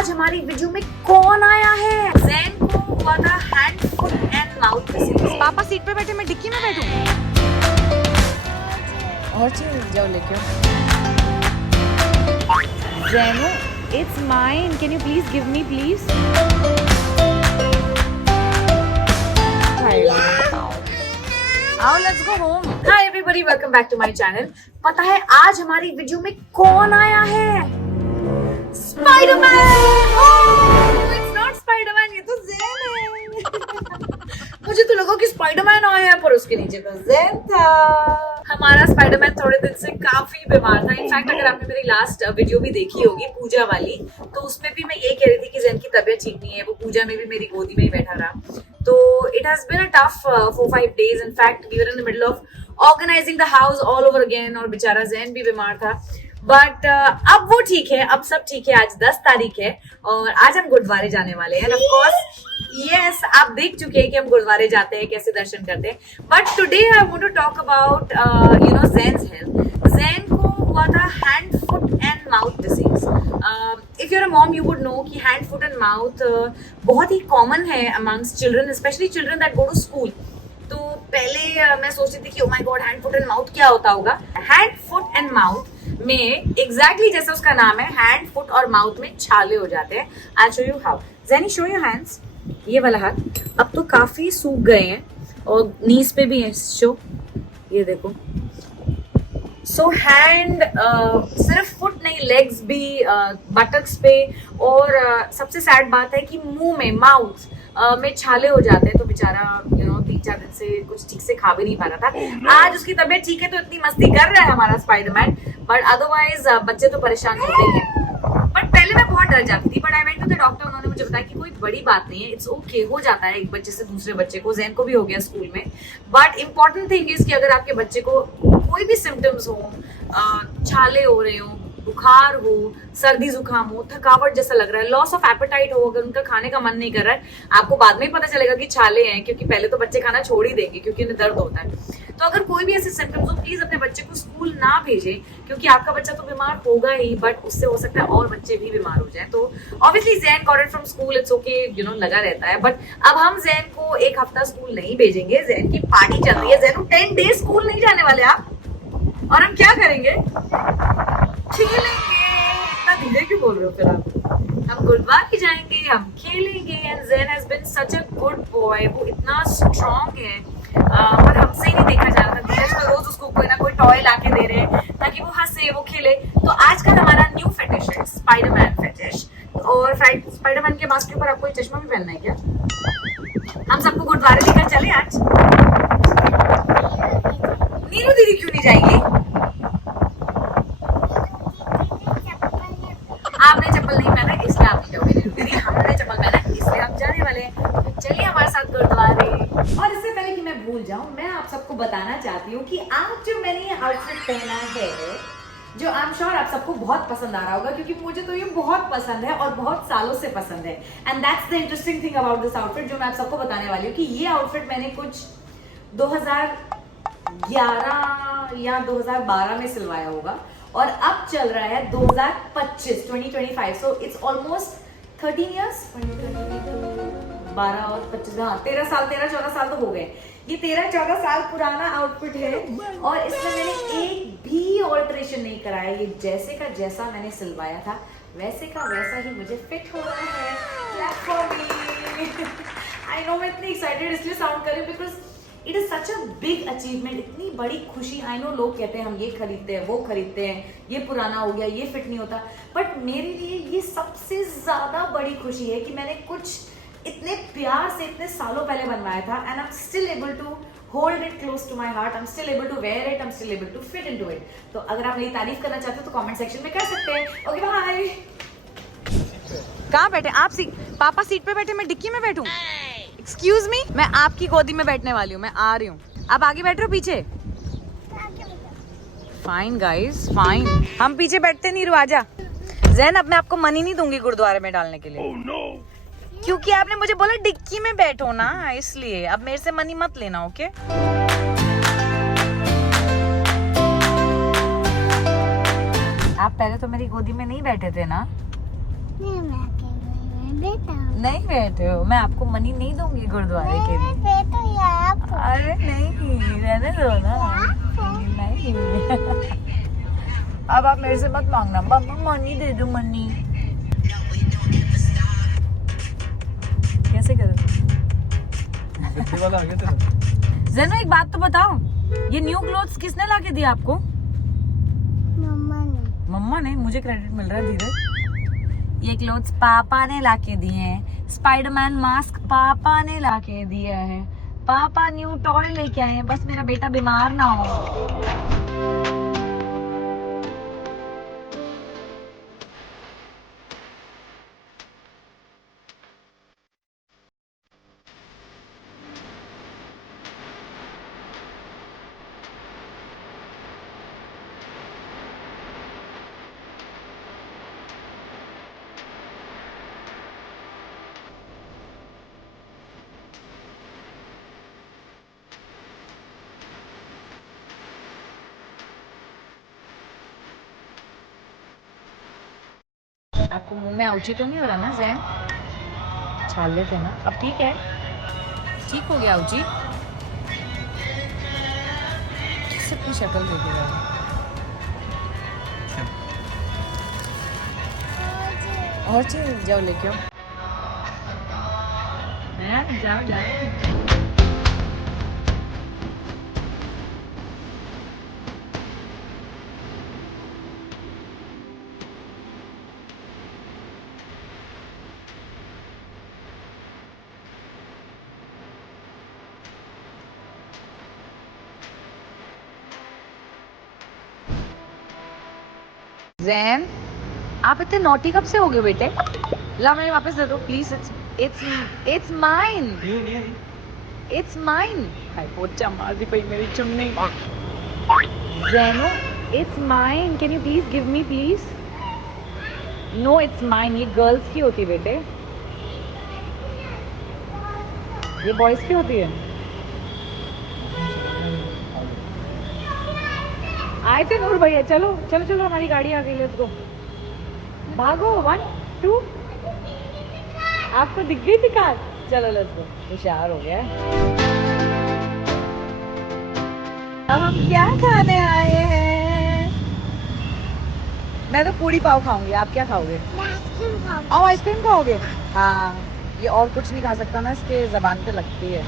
आज हमारी वीडियो में कौन आया है? ज़ैन को हुआ था hand foot and mouth disease. पापा सीट पे बैठे, मैं डिक्की में बैठूं? और चीज जाओ लेके आओ। ज़ैनो, it's mine. Can you please give me, please? आओ, let's go home. Hi everybody, welcome back to my channel. पता है आज हमारी वीडियो में कौन आया है? स्पाइडरमैन! ओह, इट्स नॉट स्पाइडरमैन, ये तो ज़ैन है। मुझे तो लगा कि स्पाइडरमैन आया है, पर उसके नीचे तो ज़ैन था। हमारा स्पाइडरमैन थोड़े दिन से काफी बीमार था। इनफैक्ट अगर आपने मेरी लास्ट वीडियो भी देखी होगी पूजा वाली, तो उसमें भी मैं ये कह रही थी कि ज़ैन की तबीयत ठीक नहीं है। वो पूजा में भी मेरी गोदी में ही बैठा रहा। तो it has been a tough 4-5 days। In fact we were in the middle of organizing the house all over again, और बेचारा ज़ैन भी बीमार था। बट अब वो ठीक है, अब सब ठीक है। आज 10 तारीख है और आज हम गुरुद्वारे जाने वाले हैं। ऑफ कोर्स यस, आप देख चुके हैं कि हम गुरुद्वारे जाते हैं, कैसे दर्शन करते हैं। But today I want to talk about Zain's health. Zain को हुआ था hand foot and mouth disease. If you're a mom you would know कि हैंड फुट एंड माउथ बहुत ही कॉमन है amongst children, specially children that go to school. तो पहले मैं सोचती थी कि oh my God, hand foot and mouth क्या होता होगा। हैंड फुट एंड माउथ में एग्जैक्टली जैसे उसका नाम है, हैंड फुट और माउथ में छाले हो जाते हैं। I show you how. Zaini, show your hands. ये वाला हाथ अब तो काफी सूख गए हैं और नीज पे भी है। शो, ये देखो। सो हैंड सिर्फ फुट नहीं, लेग्स भी, बटक्स पे, और सबसे सैड बात है कि मुंह में, माउथ में छाले हो जाते हैं। तो बेचारा 3-4 दिन से कुछ ठीक से खा भी नहीं पा रहा था। आज उसकी तबीयत ठीक है तो इतनी मस्ती कर रहा है हमारा स्पाइडरमैन, बट अदरवाइज बच्चे तो परेशान होते ही हैं। बट पहले मैं बहुत डर जाती थी, but I went to the doctor. उन्होंने मुझे बताया कि कोई बड़ी बात नहीं है, इट्स ओके, हो जाता है एक बच्चे से दूसरे बच्चे को। ज़ैन को भी हो गया स्कूल में। बट इम्पॉर्टेंट थिंग इज कि अगर आपके बच्चे को कोई भी सिम्टम्स हो, छाले हो रहे हो, बुखार हो, सर्दी जुकाम हो, थकावट जैसा लग रहा है, लॉस ऑफ एपेटाइट हो, अगर उनका खाने का मन नहीं कर रहा है, आपको बाद में ही पता चलेगा कि छाले हैं, क्योंकि पहले तो बच्चे खाना छोड़ ही देंगे क्योंकि उन्हें दर्द होता है। तो अगर कोई भी ऐसे सिम्टम्स हो, प्लीज अपने बच्चे को स्कूल ना भेजें, क्योंकि आपका बच्चा तो बीमार होगा ही, बट उससे हो सकता है और बच्चे भी बीमार हो जाएं। तो obviously Zain got it from school, it's okay, लगा रहता है। बट अब हम ज़ैन को एक हफ्ता स्कूल नहीं भेजेंगे। ज़ैन की पार्टी चल रही है। ज़ैन 10 days स्कूल नहीं जाने वाले आप। और हम क्या करेंगे? खेलेंगे। इतना धीरे क्यों बोल रहे हो फिर आप? हम गुरुद्वारे जाएंगे, हम खेलेंगे। And Zain has been such a good boy. वो इतना स्ट्रॉन्ग है, पर हमसे ही नहीं देखा जा रहा था। धीरज तो रोज उसको कोई ना कोई टॉय लाके दे रहे हैं ताकि वो हंसे, वो खेले। तो आज का हमारा न्यू फेटिश है स्पाइडरमैन फेटिश। और स्पाइडरमैन के मास्क के ऊपर आपको चश्मा भी पहनना है क्या? हम सबको गुरुद्वारे लेकर चले आज। नीरू दीदी क्यों नहीं जाएगी? आपने चप्पल नहीं पहना इसलिए आप नहीं जाओगे नीरू दीदी। हमने चप्पल पहना इसलिए आप जाने वाले हैं। तो चलिए हमारे साथ गुरुद्वारे। और इससे पहले कि मैं भूल जाऊं, मैं आप सबको बताना चाहती हूँ कि आज जो मैंने ये आउटफिट पहना है, जो आई एम श्योर आप सबको बहुत पसंद आ रहा होगा, क्योंकि मुझे तो ये बहुत पसंद है और बहुत सालों से पसंद है। And that's the interesting thing about this outfit, जो मैं आप सबको बताने वाली हूँ कि ये आउटफिट मैंने कुछ 2011 या 2012 में सिलवाया होगा, और अब चल रहा है 2025। So it's almost 13 years। 12 और 25, हाँ 13-14 साल तो हो गए। ये 13-14 साल पुराना आउटफिट है और इसमें मैंने एक भी ऑल्टरेशन नहीं कराया। ये जैसे का जैसा मैंने सिलवाया था वैसे का वैसा ही मुझे फिट हो रहा है। Clap for me। I know मैं इतनी एक्साइटेड इसलिए साउंड कर रही हूँ because it is such a big achievement. इतनी बड़ी खुशी। आई नो लोग कहते हैं हम ये खरीदते हैं, वो खरीदते हैं, ये पुराना हो गया, ये फिट नहीं होता, बट मेरे लिए ये सबसे ज्यादा बड़ी खुशी है कि मैंने कुछ इतने प्यार से इतने सालों पहले बनवाया था, and I am still able to hold it close to my heart. I am still able to wear it, I am still able to fit into it. तो अगर आप मेरी तारीफ करना चाहते हो तो कमेंट सेक्शन में कर सकते हैं। Okay bye. कहाँ बैठे आप? पापा सीट पे बैठे, मैं डिक्की में बैठूं? एक्सक्यूज मी, मैं आपकी गोदी में बैठने वाली हूँ, मैं आ रही हूँ। आप आगे बैठ रहे हो पीछे? Fine guys, fine. हम पीछे बैठते नहीं, रू आजा। ज़ैन, अब मैं आपको मनी नहीं दूंगी गुरुद्वारे में डालने के लिए। oh, no. क्योंकि आपने मुझे बोला डिक्की में बैठो ना, इसलिए अब मेरे से मनी मत लेना, ओके? आप पहले तो मेरी गोदी में नहीं बैठे थे ना? नहीं, मैं नहीं बैठे हो, मैं आपको मनी नहीं दूंगी गुरुद्वारे के लिए। अरे नहीं, रहने दो ना। नहीं अब आप मेरे से मत मांगना, मम्मा मनी दे दो मनी। कैसे करो? वाला आ गया तेरा। जेनो एक बात तो बताओ, ये न्यू क्लोथ्स किसने ला के दिया आपको? मम्मा ने। मुझे क्रेडिट मिल रहा है धीरे। ये क्लोथ्स पापा ने ला के दिए हैं। स्पाइडरमैन मास्क पापा ने ला के दिया है। पापा न्यू टॉय लेके आए हैं, बस मेरा बेटा बीमार ना हो। आपको मुंह में आउची तो नहीं हो रहा ना जैन? छाल लेते ना, अब ठीक है? ठीक हो गया आउची? सबकी शक्ल देख रहा है। और चीज जाओ लेके आओ। जाओ जाओ। जैन, आप इतने नोटी कब से हो गए बेटे? ला मुझे वापस दे दो please. It's mine. It's mine. हाय पोचा मार दी कोई मेरी चुन्नी। जैनो, it's mine, can you please give me please? No it's mine, ये गर्ल्स की होती है बेटे, ये बॉयज की होती है। आए थे नूर भैया, चलो चलो चलो हमारी गाड़ी आ गई, लेट्स गो। भागो, 1 2। आपको दिख गई थी कार? चलो लेट्स गो। होशियार हो गया। अब हम क्या खाने आए हैं? मैं तो पूरी पाव खाऊंगी, आप क्या खाओगे? आओ आइसक्रीम खाओगे? हाँ, ये और कुछ नहीं खा सकता ना, इसके जबान पे लगती है।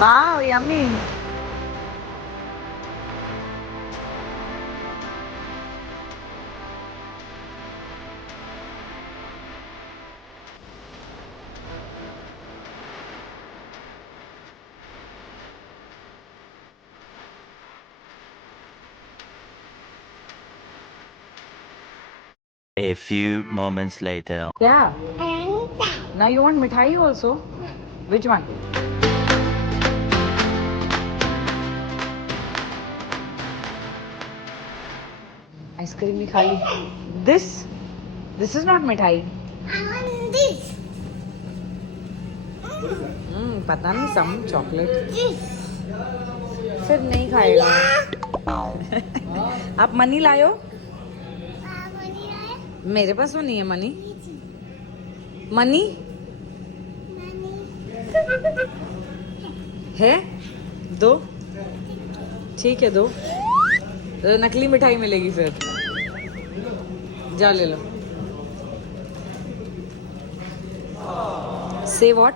वाह yummy. A few moments later. Yeah. Now you want mithai also? Which one? Ice-cream भी खा ली. This is not mithai. पता नहीं, some chocolate. फिर नहीं खाएगा. आप मनी लायो? मेरे पास तो नहीं है मनी. मनी है? दो. ठीक है, दो. तो नकली मिठाई मिलेगी फिर. जाओ ले लो. से व्हाट?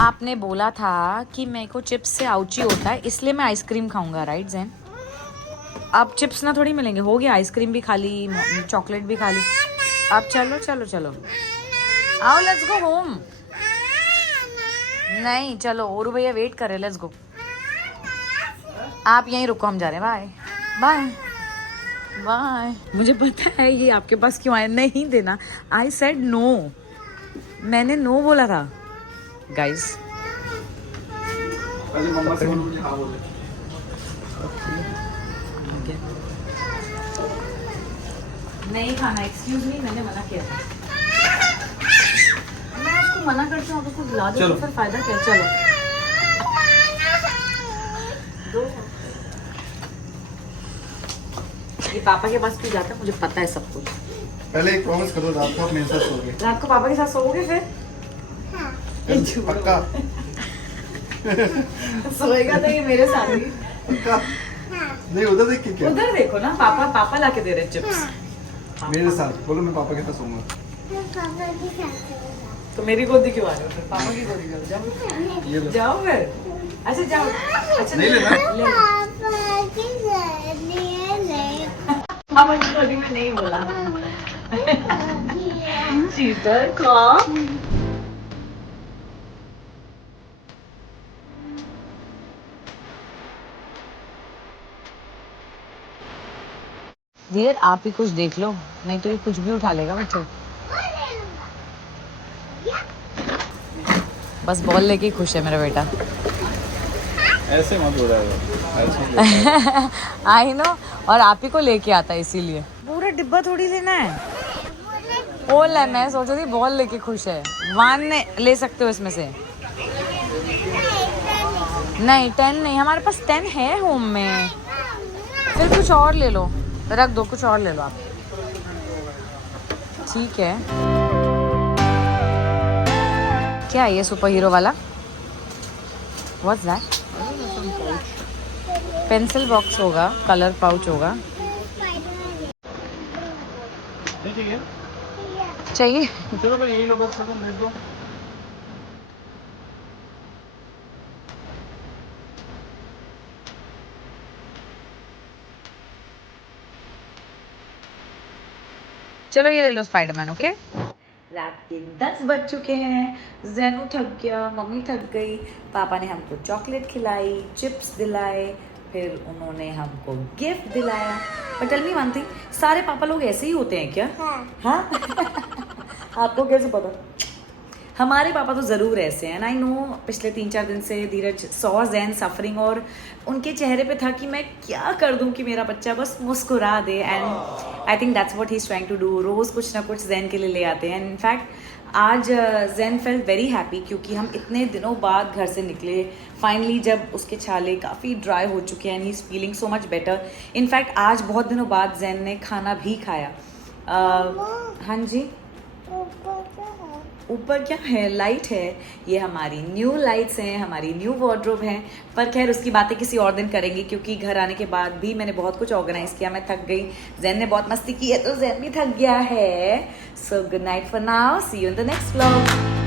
आपने बोला था कि मेरे को चिप्स से आउची होता है, इसलिए मैं आइसक्रीम खाऊंगा, राइट जैन? अब चिप्स ना थोड़ी मिलेंगे. हो गया, आइसक्रीम भी खा ली, चॉकलेट भी खा ली. अब चलो चलो चलो, आओ लेट्स गो होम. नहीं चलो, और भैया वेट कर रहे, लेट्स गो. आप यहीं रुको, हम जा रहे हैं. Bye bye bye. मुझे पता है ये आपके पास क्यों आया. नहीं देना. I said no. मैंने नो बोला था गाइस. मम्मा से हाँ बोले. नहीं खाना, एक्सक्यूज मी, मैंने मना किया था. मैं उसको मना करती हूँ, आप उसको बुला दो तो फिर फायदा क्या. चलो दो। ये पापा के पास क्यों जाता है, मुझे पता है सब कुछ। पहले एक प्रॉमिस करो, रात को आप मेरे साथ सोओगे। रात को पापा के साथ सोओगे फिर? पक्का? सोएगा तो ये मेरे साथ ही। पक्का? नहीं, उधर देख के क्या? उधर देखो ना, पापा लाके दे रहे चिप्स। मेरे साथ बोलो, मैं पापा के साथ सोऊंगा। तो मेरी गोदी क्यों आ रहे हो फिर? पापा की गोदी में जाओ। ये लो। जाओ फिर। अच्छा जाओ। अच्छा नहीं लेना? ले लो। पापा की गोदी में नहीं बोला। चीटर का। धीरज आप ही कुछ देख लो, नहीं तो ये कुछ भी उठा लेगा बच्चों। बस बॉल लेके ही खुश है मेरा बेटा। ऐसे मत हो रहा है। आई नो, और आप ही को लेके आता है इसीलिए। पूरा डिब्बा थोड़ी लेना है। बॉल है, मैं सोच रही थी बॉल लेके खुश है। 1 ले सकते हो इसमें से। नहीं 10 नहीं, हमारे पास 10 है होम में। फिर कुछ और ले लो, रख दो, कुछ और ले लो आप। ठीक है। क्या है ये सुपर हीरो वाला? What's that? पेंसिल बॉक्स होगा, कलर पाउच होगा। ठीक है, चाहिए? चलो भाई यही लो, बस खत्म, भेज दो। चलो ये ले लो स्पाइडरमैन। ओके, रात के 10 बज चुके हैं। जैनू थक गया, मम्मी थक गई, पापा ने हमको चॉकलेट खिलाई, चिप्स दिलाए, फिर उन्होंने हमको गिफ्ट दिलाया। But tell me one thing, सारे पापा लोग ऐसे ही होते हैं क्या? हाँ। आपको कैसे पता? हमारे पापा तो ज़रूर ऐसे हैं। आई नो, पिछले 3-4 दिन से धीरज सॉ जैन सफरिंग, और उनके चेहरे पे था कि मैं क्या कर दूं कि मेरा बच्चा बस मुस्कुरा दे। And I think that's what he is trying to do. रोज़ कुछ ना कुछ जैन के लिए ले आते हैं। इनफैक्ट आज जैन फेल्ट वेरी हैप्पी क्योंकि हम इतने दिनों बाद घर से निकले। फाइनली जब उसके छाले काफ़ी ड्राई हो चुके हैं, he is feeling so much better. In fact आज बहुत दिनों बाद जैन ने खाना भी खाया। हाँ जी, ऊपर क्या है? लाइट है। ये हमारी न्यू लाइट्स हैं, हमारी न्यू वार्डरोब हैं। पर खैर उसकी बातें किसी और दिन करेंगे क्योंकि घर आने के बाद भी मैंने बहुत कुछ ऑर्गेनाइज किया। मैं थक गई, जैन ने बहुत मस्ती की है तो जैन भी थक गया है। So good night for now, see you in the next vlog.